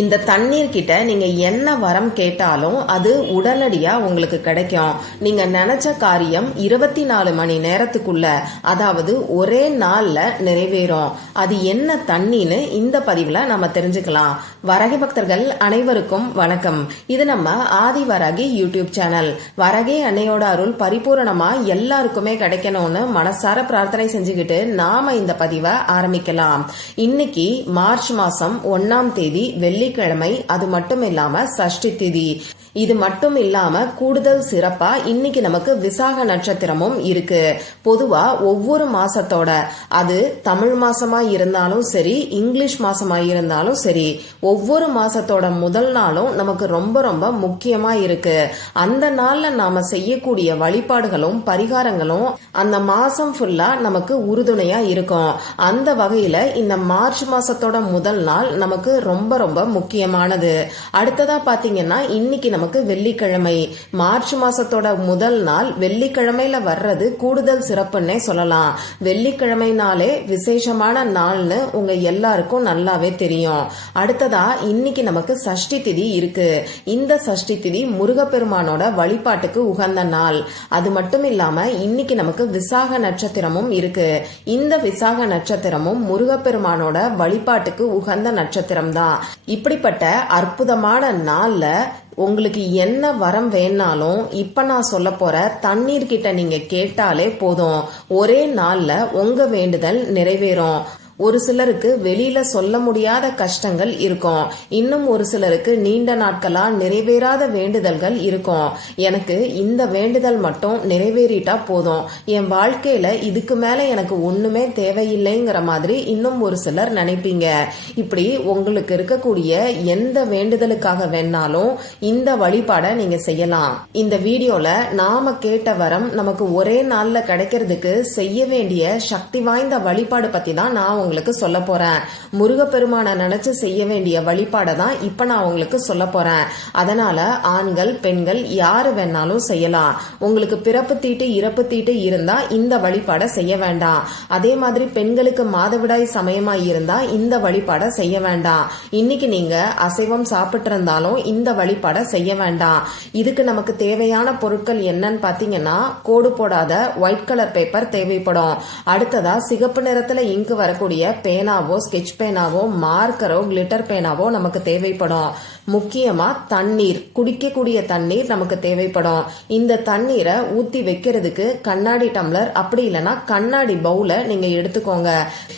இந்த தண்ணீர் கிட்ட நீங்க என்ன வரம் கேட்டாலும் அது உடனடியா உங்களுக்கு கிடைக்கும். நீங்க நினைச்ச காரியம் இருபத்தி நாலு மணி நேரத்துக்குள்ள அதாவது ஒரே நாள்ல நிறைவேறும். அது என்ன தண்ணின்னு இந்த பதிவுல நம்ம தெரிஞ்சுக்கலாம். வரகி பக்தர்கள் அனைவருக்கும் வணக்கம். இது நம்ம ஆதி வரகி யூடியூப் சேனல். வரகி அன்னையோட அருள் பரிபூரணமா எல்லாருக்குமே கிடைக்கணும்னு மனசார பிரார்த்தனை செஞ்சுக்கிட்டு நாம இந்த பதிவை ஆரம்பிக்கலாம். இன்னைக்கு மார்ச் மாசம் ஒன்னாம் தேதி வெள்ளிக்கிழமை அது மட்டும் இல்லாம சஷ்டி திதி. இது மட்டும் இல்லாம கூடுதல் சிறப்பா இன்னைக்கு நமக்கு விசாக நட்சத்திரமும் இருக்கு. பொதுவா ஒவ்வொரு மாசத்தோட அது தமிழ் மாசமா இருந்தாலும் சரி இங்கிலீஷ் மாசமா இருந்தாலும் சரி ஒவ்வொரு மாசத்தோட முதல் நாளும் நமக்கு ரொம்ப ரொம்ப முக்கியமா இருக்கு. அந்த நாள்ல நாம செய்யக்கூடிய வழிபாடுகளும் பரிகாரங்களும் அந்த மாசம் ஃபுல்லா நமக்கு உறுதுணையா இருக்கும். அந்த வகையில இந்த மார்ச் மாசத்தோட முதல் நாள் நமக்கு ரொம்ப ரொம்ப முக்கியமானது. அடுத்ததா பாத்தீங்கன்னா இன்னைக்கு நமக்கு வெள்ளிக்கிழமை. மார்ச் மாசத்தோட முதல் நாள் வெள்ளிக்கிழமையில வர்றது கூடுதல் சிறப்புன்னே சொல்லலாம். வெள்ளிக்கிழமைனாலே விசேஷமான நாள்னு உங்க எல்லாருக்கும் நல்லாவே தெரியும். அடுத்ததா இன்னைக்கு நமக்கு சஷ்டி திதி இருக்கு. இந்த சஷ்டி திதி முருகப்பெருமானோட வழிபாட்டுக்கு உகந்த நாள். அது மட்டும் இல்லாம இன்னைக்கு நமக்கு விசாக நட்சத்திரமும் இருக்கு. இந்த விசாக நட்சத்திரமும் முருகப்பெருமானோட வழிபாட்டுக்கு உகந்த நட்சத்திரம் தான் இப்படிப்பட்ட அற்புதமான நாள்ல உங்களுக்கு என்ன வரம் வேணாலும் இப்ப நான் சொல்ல போற தண்ணீர் கிட்ட நீங்க கேட்டாலே போதும். ஒரே நாள்ல உங்க வேண்டுதல் நிறைவேறும். ஒரு சிலருக்கு வெளியில சொல்ல முடியாத கஷ்டங்கள் இருக்கும். இன்னும் ஒரு சிலருக்கு நீண்ட நாட்களா நிறைவேறாத வேண்டுதல்கள் இருக்கும். எனக்கு இந்த வேண்டுதல் மட்டும் நிறைவேறிட்டா போதும். என் வாழ்க்கையில இதுக்கு மேல எனக்கு ஒண்ணுமே தேவையில்லைங்கிற மாதிரி இன்னும் ஒரு சிலர் நினைப்பீங்க. இப்படி உங்களுக்கு இருக்கக்கூடிய எந்த வேண்டுதலுக்காக வேணாலும் இந்த வழிபாடை நீங்க செய்யலாம். இந்த வீடியோல நாம கேட்ட வரம் நமக்கு ஒரே நாள்ல கிடைக்கிறதுக்கு செய்ய வேண்டிய சக்தி வாய்ந்த வழிபாடு பத்தி தான் நான் உங்களுக்கு சொல்ல போறேன். முருகப்பெருமானை நினைச்சு செய்ய வேண்டிய வழிபாடை தான் இப்ப நான் உங்களுக்கு சொல்ல போறேன். அதனால ஆண்கள் பெண்கள் யாரு வேணாலும் செய்யலாம். உங்களுக்கு பிறப்பு தீட்டு இறப்பு தீட்டு இருந்தா இந்த வழிபாடை செய்ய வேண்டாம். அதே மாதிரி பெண்களுக்கு மாதவிடாய் சமயமா இருந்தா இந்த வழிபாடை செய்ய வேண்டாம். இன்னைக்கு நீங்க அசைவம் சாப்பிட்டு இருந்தாலும் இந்த வழிபாடை செய்ய வேண்டாம். இதுக்கு நமக்கு தேவையான பொருட்கள் என்னன்னு பாத்தீங்கன்னா கோடு போடாத ஒயிட் கலர் பேப்பர் தேவைப்படும். அடுத்ததா சிகப்பு நிறத்துல இங்கு வரக்கூடிய பேனாவோ ஸ்கெட்ச் பேனாவோ மார்க்கரோ கிளிட்டர் பேனாவோ நமக்கு தேவைப்படும். முக்கியமா தண்ணீர் குடிக்கக்கூடிய தண்ணீர் நமக்கு தேவைப்படும். இந்த தண்ணீரை ஊத்தி வைக்கிறதுக்கு கண்ணாடி டம்ளர் அப்படி இல்லைன்னா கண்ணாடி பவுல நீங்க எடுத்துக்கோங்க.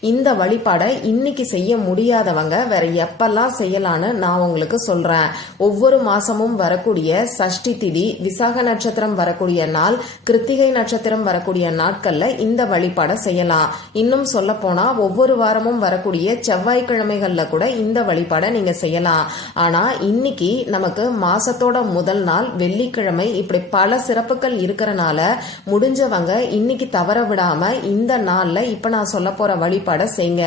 இந்த வழிபாடை இன்னைக்கு செய்ய முடியாதவங்க வேற எப்பெல்லாம் செய்யலான்னு நான் உங்களுக்கு சொல்றேன். ஒவ்வொரு மாசமும் வரக்கூடிய சஷ்டி திதி விசாக நட்சத்திரம் வரக்கூடிய நாள் கிருத்திகை நட்சத்திரம் வரக்கூடிய நாட்கள்ல இந்த வழிபாடை செய்யலாம். இன்னும் சொல்ல போனா ஒவ்வொரு ஒவ்வொரு வாரமும் வரக்கூடிய செவ்வாய்க்கிழமைகள்ல கூட இந்த வழிபாடை நீங்க செய்யலாம். ஆனா இன்னைக்கு நமக்கு மாசத்தோட முதல் நாள் வெள்ளிக்கிழமை. இப்படி பல சிறப்புகள் இருக்கிறனால முடிஞ்சவங்க இன்னைக்கு தவற விடாம இந்த நாள்ல இப்ப நான் சொல்ல போற வழிபாடை செய்யுங்க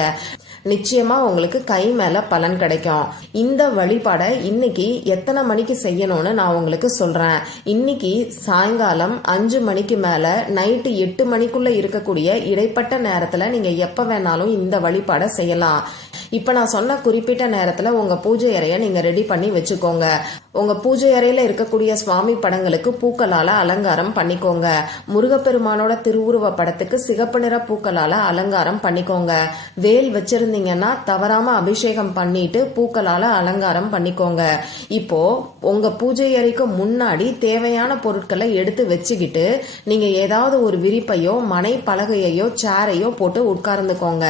நிச்சயமா உங்களுக்கு கை மேல பலன் கிடைக்கும். இந்த வழிபாடை இன்னைக்கு எத்தனை மணிக்கு செய்யணும்னு நான் உங்களுக்கு சொல்றேன். இன்னைக்கு சாயங்காலம் அஞ்சு மணிக்கு மேல நைட்டு எட்டு மணிக்குள்ள இருக்கக்கூடிய இடைப்பட்ட நேரத்துல நீங்க எப்ப வேணாலும் இந்த வழிபாடை செய்யலாம். இப்போ நான் சொன்ன குறிப்பிட்ட நேரத்தில் உங்கள் பூஜை அறைய நீங்கள் ரெடி பண்ணி வச்சுக்கோங்க. உங்கள் பூஜை அறையில் இருக்கக்கூடிய சுவாமி படங்களுக்கு பூக்களால் அலங்காரம் பண்ணிக்கோங்க. முருகப்பெருமானோட திருவுருவ படத்துக்கு சிகப்பு நிற பூக்களால் அலங்காரம் பண்ணிக்கோங்க. வேல் வச்சிருந்தீங்கன்னா தவறாமல் அபிஷேகம் பண்ணிட்டு பூக்களால் அலங்காரம் பண்ணிக்கோங்க. இப்போ உங்கள் பூஜை அறைக்கு முன்னாடி தேவையான பொருட்களை எடுத்து வச்சுக்கிட்டு நீங்கள் ஏதாவது ஒரு விரிப்பையோ மனை பலகையையோ சேரையோ போட்டு உட்கார்ந்துக்கோங்க.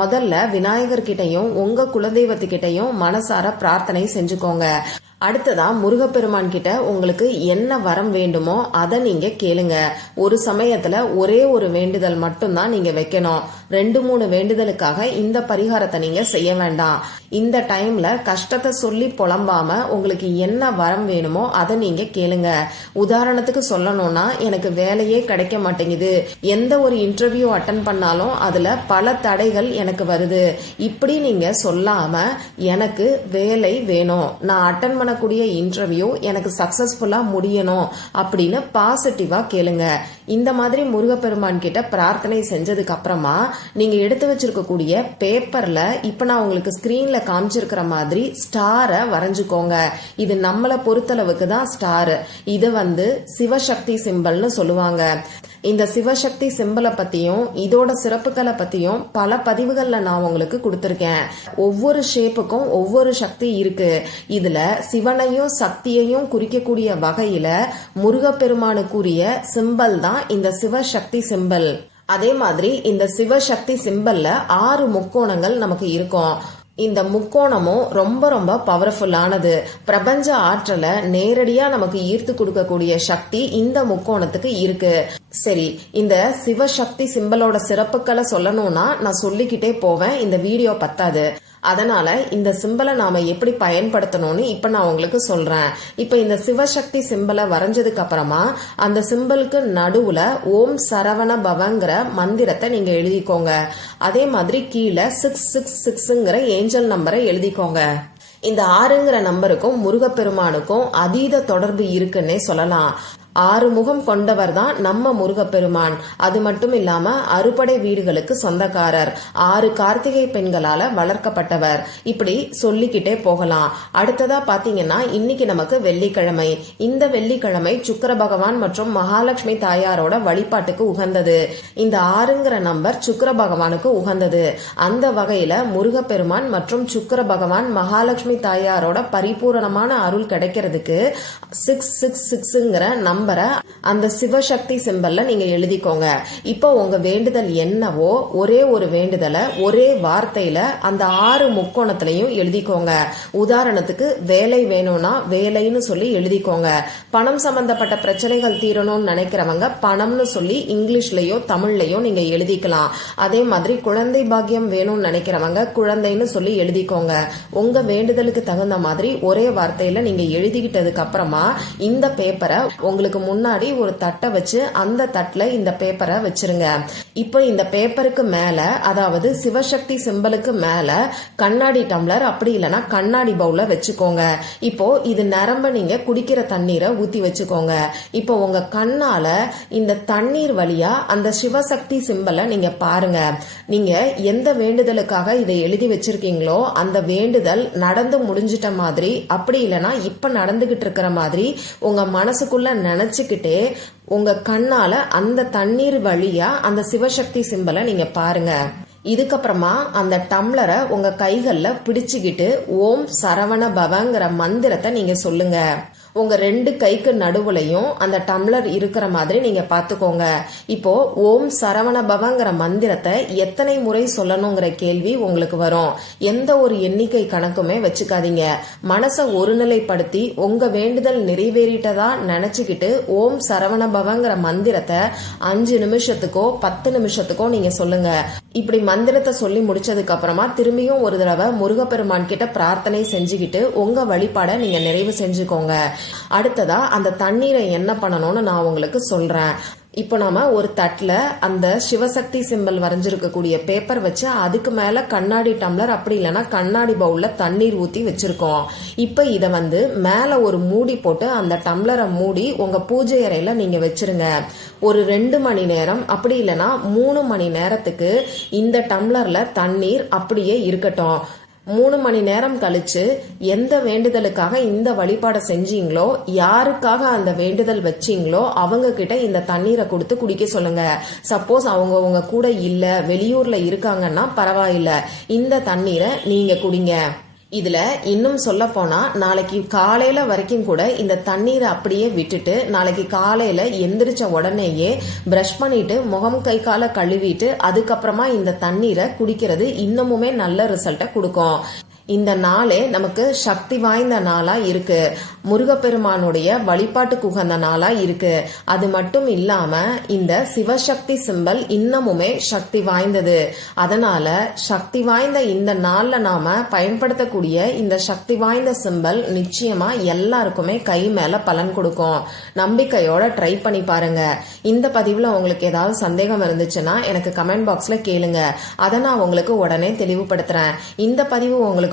முதல்ல விநாயகர் உங்க குலதெய்வத்துக்கிட்டையும் மனசார பிரார்த்தனை செஞ்சுக்கோங்க. அடுத்ததா முருகப்பெருமான் கிட்ட உங்களுக்கு என்ன வரம் வேண்டுமோ அதை நீங்க கேளுங்க. ஒரு சமயத்துல ஒரே ஒரு வேண்டுதல் மட்டும்தான் நீங்க வைக்கணும். ரெண்டு மூணு வேண்டுதலுக்காக இந்த பரிகாரத்தை நீங்க செய்ய வேண்டாம். இந்த டைம்ல கஷ்டத்தை சொல்லி புலம்பாம உங்களுக்கு என்ன வரம் வேணுமோ அதை நீங்க கேளுங்க. உதாரணத்துக்கு சொல்லணும்னா எனக்கு வேலையே கிடைக்க மாட்டேங்குது. எந்த ஒரு இன்டர்வியூ அட்டன் பண்ணாலும் அதுல பல தடைகள் எனக்கு வருது. இப்படி நீங்க சொல்லாம எனக்கு வேலை வேணும். நான் அட்டன் பண்ண பண்ணக்கூடிய இன்டர்வியூ எனக்கு சக்சஸ்ஃபுல்லா முடியணும் அப்படின்னு பாசிட்டிவா கேளுங்க. இந்த மாதிரி முருகப்பெருமான் கிட்ட பிரார்த்தனை செஞ்சதுக்கு அப்புறமா நீங்க எடுத்து வச்சிருக்கக்கூடிய பேப்பர்ல இப்ப நான் உங்களுக்கு ஸ்கிரீன்ல காமிச்சிருக்கிற மாதிரி ஸ்டாரை வரைஞ்சுக்கோங்க. இது நம்மளை பொறுத்தளவுக்கு தான் ஸ்டார் இது வந்து சிவசக்தி சிம்பல்னு சொல்லுவாங்க. இந்த சிவசக்தி சிம்பலை பத்தியும் இதோட சிறப்புகளை பத்தியும் பல பதிவுகள்ல நான் உங்களுக்கு கொடுத்துருக்கேன். ஒவ்வொரு ஷேப்புக்கும் ஒவ்வொரு சக்தி இருக்கு. இதுல சிவனையும் சக்தியையும் குறிக்கக்கூடிய வகையில முருகப்பெருமானுக்குரிய சிம்பல் தான் இந்த சிவசக்தி சிம்பல். அதே மாதிரி இந்த சிவசக்தி சிம்பல்ல ஆறு முக்கோணங்கள் நமக்கு இருக்கும். இந்த முக்கோணமும் ரொம்ப ரொம்ப பவர்ஃபுல்லானது பிரபஞ்ச ஆற்றலை நேரடியா நமக்கு ஈர்த்து கொடுக்கக்கூடிய சக்தி இந்த முக்கோணத்துக்கு இருக்கு. சரி இந்த சிவசக்தி சிம்பலோட சிறப்புகளை சொல்லணும்னா நான் சொல்லிக்கிட்டே போவேன். இந்த வீடியோ பத்தாது. அதனால இந்த சிம்பலை நாம எப்படி பயன்படுத்தணும்னு இப்ப நான் உங்களுக்கு சொல்றேன். இப்ப இந்த சிவசக்தி சிம்பலை வரைஞ்சதுக்கு அப்புறமா அந்த சிம்பலுக்கு நடுவுல ஓம் சரவண பவங்கிற மந்திரத்தை நீங்க எழுதிக்கோங்க. அதே மாதிரி கீழே சிக்ஸ் சிக்ஸ் சிக்ஸ்ங்கிற ஏஞ்சல் நம்பரை எழுதிக்கோங்க. இந்த ஆறுங்கிற நம்பருக்கும் முருகப்பெருமானுக்கும் அதீத தொடர்பு இருக்குன்னே சொல்லலாம். ஆறு முகம் கொண்டவர் தான் நம்ம முருகப்பெருமான். அது மட்டும் இல்லாம அறுபடை வீடுகளுக்கு சொந்தக்காரர். ஆறு கார்த்திகை பெண்களால வளர்க்கப்பட்டவர். இப்படி சொல்லிக்கிட்டே போகலாம். அடுத்ததா பாத்தீங்கன்னா இன்னைக்கு நமக்கு வெள்ளிக்கிழமை. இந்த வெள்ளிக்கிழமை சுக்கர பகவான் மற்றும் மகாலட்சுமி தாயாரோட வழிபாட்டுக்கு உகந்தது. இந்த ஆறுங்கிற நம்பர் சுக்கர பகவானுக்கு உகந்தது. அந்த வகையில முருகப்பெருமான் மற்றும் சுக்கர பகவான் மகாலட்சுமி தாயாரோட பரிபூரணமான அருள் கிடைக்கிறதுக்கு சிக்ஸ் சிக்ஸ் சிக்ஸ்ங்கிற நம்பர் அந்த சிவசக்தி சிம்பல்ல நீங்க எழுதிக்கோங்க. இப்போ உங்க வேண்டுதல் என்னவோ ஒரே ஒரு வேண்டுதலை ஒரே வார்த்தையில அந்த ஆறு முக்கோணத்திலையும் எழுதிக்கோங்க. உதாரணத்துக்கு வேலை வேணும்னா வேலைன்னு சொல்லி எழுதிக்கோங்க. பணம் சம்பந்தப்பட்ட பிரச்சனைகள் தீரணும்னு நினைக்கிறவங்க பணம்னு சொல்லி இங்கிலீஷ்லயோ தமிழ்லயோ நீங்க எழுதிக்கலாம். அதே மாதிரி குழந்தை பாக்கியம் வேணும்னு நினைக்கிறவங்க குழந்தைன்னு சொல்லி எழுதிக்கோங்க. உங்க வேண்டுதலுக்கு தகுந்த மாதிரி ஒரே வார்த்தையில நீங்க எழுதிக்கிட்டதுக்கு அப்புறமா இந்த பேப்பரை உங்களுக்கு முன்னாடி ஒரு தட்டை வச்சு அந்த தட்டில் இந்த பேப்பரை வச்சிருங்க. இப்போ இந்த பேப்பருக்கு மேலே அதாவது சிவசக்தி சிம்பலுக்கு மேலே கண்ணாடி டம்ளர் அப்படி இல்லைன்னா கண்ணாடி பவுல வச்சுக்கோங்க. இப்போ இது நிரம்ப நீங்க குடிக்கிற தண்ணீரை ஊத்தி வச்சுக்கோங்க. இப்போ உங்க கண்ணால இந்த தண்ணீர் வழியா அந்த சிவசக்தி சிம்பலை நீங்க பாருங்க. நீங்க எந்த வேண்டுதலுக்காக இதை எழுதி வச்சிருக்கீங்களோ அந்த வேண்டுதல் நடந்து முடிஞ்சிட்ட மாதிரி அப்படி இல்லைன்னா இப்ப நடந்துகிட்டு இருக்கிற மாதிரி உங்க மனசுக்குள்ள நினைச்சுக்கிட்டே உங்க கண்ணால அந்த தண்ணீர் வழியா அந்த சிவசக்தி சிம்பலை நீங்க பாருங்க. இதுக்கப்புறமா அந்த டம்ளரை உங்க கைகள்ல பிடிச்சுக்கிட்டு ஓம் சரவண பவங்கிற மந்திரத்தை நீங்க சொல்லுங்க. உங்க ரெண்டு கைக்கு நடுவுலையும் அந்த டம்ளர் இருக்கிற மாதிரி நீங்க பாத்துக்கோங்க. இப்போ ஓம் சரவண பவங்கிற மந்திரத்தை எத்தனை முறை சொல்லணுங்கிற கேள்வி உங்களுக்கு வரும். எந்த ஒரு எண்ணிக்கை கணக்குமே வச்சுக்காதீங்க. மனசை ஒருநிலைப்படுத்தி உங்க வேண்டுதல் நிறைவேறிட்டதா நினைச்சுக்கிட்டு ஓம் சரவண பவங்கிற மந்திரத்தை அஞ்சு நிமிஷத்துக்கோ பத்து நிமிஷத்துக்கோ நீங்க சொல்லுங்க. இப்படி மந்திரத்தை சொல்லி முடிச்சதுக்கு அப்புறமா திரும்பியும் ஒரு தடவை முருகப்பெருமான் கிட்ட பிரார்த்தனை செஞ்சுக்கிட்டு உங்க வழிபாடை நீங்க நிறைவு செஞ்சுக்கோங்க. அடுத்ததா அந்த தண்ணீரை என்ன பண்ணணும்னு நான் உங்களுக்கு சொல்றேன். இப்போ நாம ஒரு தட்டில் அந்த சிவசக்தி சிம்பல் வரைஞ்சிருக்கக்கூடிய பேப்பர் வச்சு அதுக்கு மேலே கண்ணாடி டம்ளர் அப்படி இல்லைன்னா கண்ணாடி பவுலில் தண்ணீர் ஊற்றி வச்சுருக்கோம். இப்போ இதை வந்து மேலே ஒரு மூடி போட்டு அந்த டம்ளரை மூடி உங்கள் பூஜை அறையில் நீங்கள் வச்சுருங்க. ஒரு ரெண்டு மணி நேரம் அப்படி இல்லைன்னா மூணு மணி நேரத்துக்கு இந்த டம்ளரில் தண்ணீர் அப்படியே இருக்கட்டும். மூணு மணி நேரம் கழிச்சு எந்த வேண்டுதலுக்காக இந்த வழிபாடை செஞ்சீங்களோ யாருக்காக அந்த வேண்டுதல் வச்சீங்களோ அவங்க கிட்ட இந்த தண்ணீரை கொடுத்து குடிக்க சொல்லுங்க. சப்போஸ் அவங்க உங்க கூட இல்ல வெளியூர்ல இருக்காங்கன்னா பரவாயில்ல. இந்த தண்ணீரை நீங்க குடிங்க. இதுல இன்னும் சொல்ல போனா நாளைக்கு காலையில வரைக்கும் கூட இந்த தண்ணீரை அப்படியே விட்டுட்டு நாளைக்கு காலையில எந்திரிச்ச உடனேயே பிரஷ் பண்ணிட்டு முகம் கை காலை கழுவிட்டு அதுக்கப்புறமா இந்த தண்ணீரை குடிக்கிறது இன்னமுமே நல்ல ரிசல்ட்டை கொடுக்கும். இந்த நாளே நமக்கு சக்தி வாய்ந்த நாளா இருக்கு. முருகப்பெருமானுடைய வழிபாட்டுக்கு உகந்த நாளா இருக்கு. அது மட்டும் இல்லாம இந்த சிவசக்தி சிம்பல் இன்னமுமே சக்தி வாய்ந்தது. அதனால சக்தி வாய்ந்த இந்த நாள்ல நாம பயன்படுத்தக்கூடிய இந்த சக்தி வாய்ந்த சிம்பல் நிச்சயமா எல்லாருக்குமே கை மேல பலன் கொடுக்கும். நம்பிக்கையோட ட்ரை பண்ணி பாருங்க. இந்த பதிவுல உங்களுக்கு ஏதாவது சந்தேகம் இருந்துச்சுன்னா எனக்கு கமெண்ட் பாக்ஸ்ல கேளுங்க. அதை நான் உங்களுக்கு உடனே தெளிவுபடுத்துறேன். இந்த பதிவு உங்களுக்கு